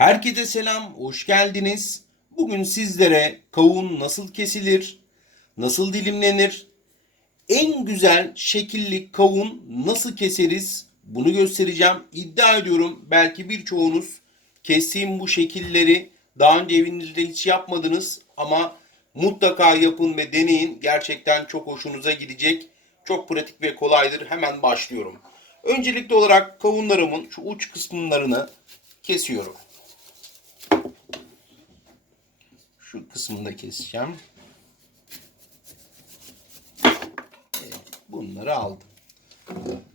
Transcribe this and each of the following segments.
Herkese selam, hoş geldiniz. Bugün sizlere kavun nasıl kesilir, nasıl dilimlenir, en güzel şekilli kavun nasıl keseriz bunu göstereceğim. İddia ediyorum belki birçoğunuz kestiğim bu şekilleri daha önce evinizde hiç yapmadınız ama mutlaka yapın ve deneyin. Gerçekten çok hoşunuza gidecek. Çok pratik ve kolaydır. Hemen başlıyorum. Öncelikli olarak kavunlarımın şu uç kısımlarını kesiyorum. Şu kısmını da keseceğim. Evet, bunları aldım.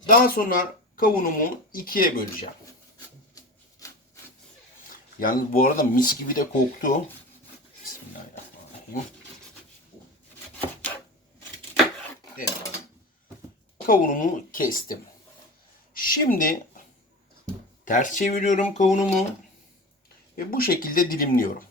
Daha sonra kavunumu ikiye böleceğim. Yalnız bu arada mis gibi de koktu. Bismillahirrahmanirrahim. Evet. Kavunumu kestim. Şimdi ters çeviriyorum kavunumu ve bu şekilde dilimliyorum.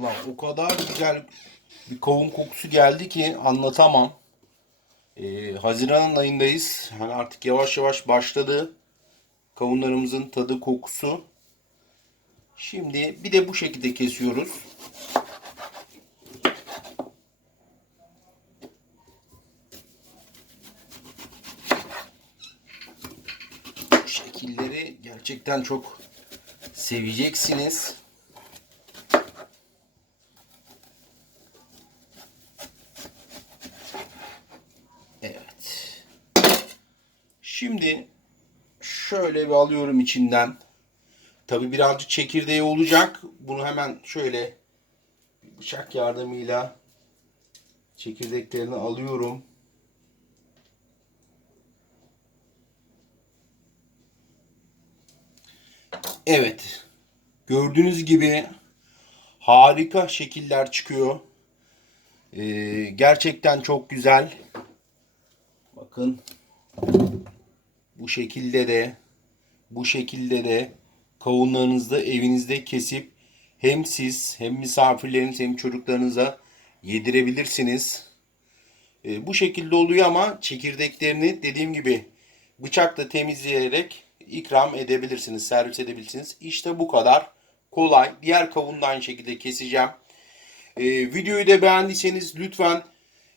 Valla o kadar güzel bir kavun kokusu geldi ki anlatamam. Ee, Haziran ayındayız. Hani artık yavaş yavaş başladı. Kavunlarımızın tadı kokusu. Şimdi bir de bu şekilde kesiyoruz. Bu şekilleri gerçekten çok seveceksiniz. Evet. Şimdi şöyle bir alıyorum içinden. Tabi birazcık çekirdeği olacak. Bunu hemen şöyle bıçak yardımıyla çekirdeklerini alıyorum. Evet. Gördüğünüz gibi harika şekiller çıkıyor. Ee, gerçekten çok güzel. Bakın bu şekilde de bu şekilde de kavunlarınızı evinizde kesip hem siz hem misafirleriniz hem çocuklarınıza yedirebilirsiniz. Ee, bu şekilde oluyor ama çekirdeklerini dediğim gibi bıçakla temizleyerek ikram edebilirsiniz, servis edebilirsiniz. İşte bu kadar kolay. Diğer kavunu da aynı şekilde keseceğim. Ee, videoyu da beğendiyseniz lütfen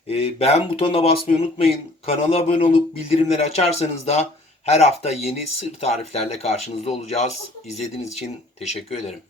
e, beğen butonuna basmayı unutmayın. Kanala abone olup bildirimleri açarsanız da her hafta yeni sır tariflerle karşınızda olacağız. İzlediğiniz için teşekkür ederim.